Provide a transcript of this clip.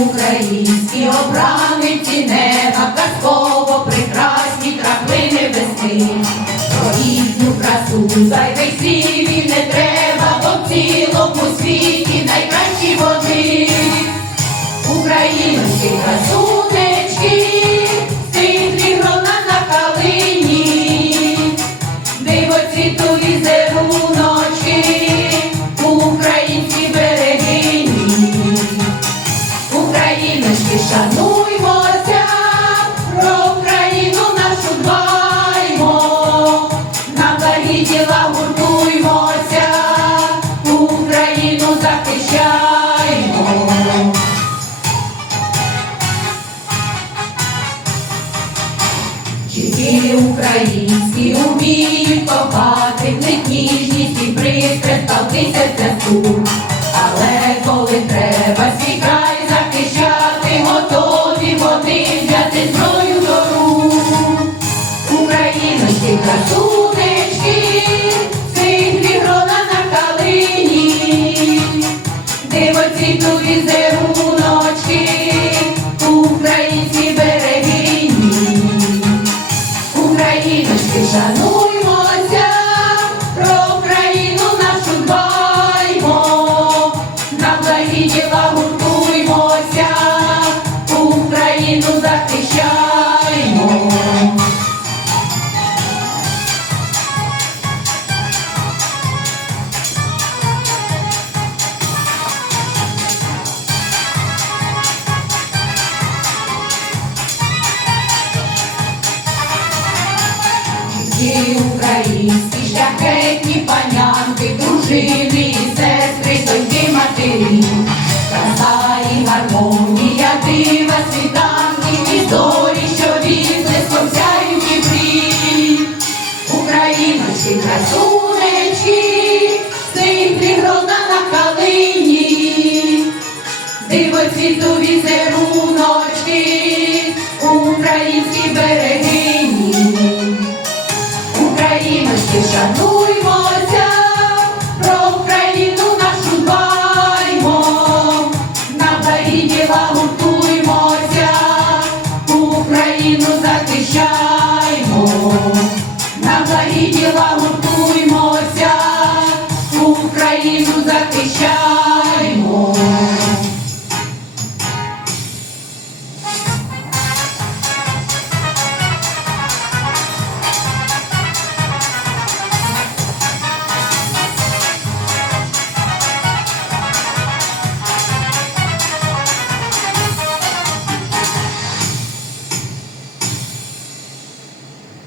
українські обраниці неба, казково прекрасні краплини весни. Про їхню красу зайвий сіві не треба, бо в цілому світі найкращі діла гуртуймося, Україну захищаймо. Жінки українські уміють кохати, в них ніжність і пристрасть сталкися зв'язку. Але коли треба свій край захищати, готові вони взяти зброю до рук. Україночки, красунечки, Україночки, шануймося, Ті українські шляхетні панянки, дружини, і сестри, доньки матері, краса і гармонія, дива світанки, і зорі, що відблиском сяють Дніпрі. Україночки, красунечки, сиплі грона на калині, диво цвіту візеруночки, Шануймося, про Україну нашу дбаймо, на країні гутуймося, Україну захищаймо, на країні гутуймося, Україну захищаймо.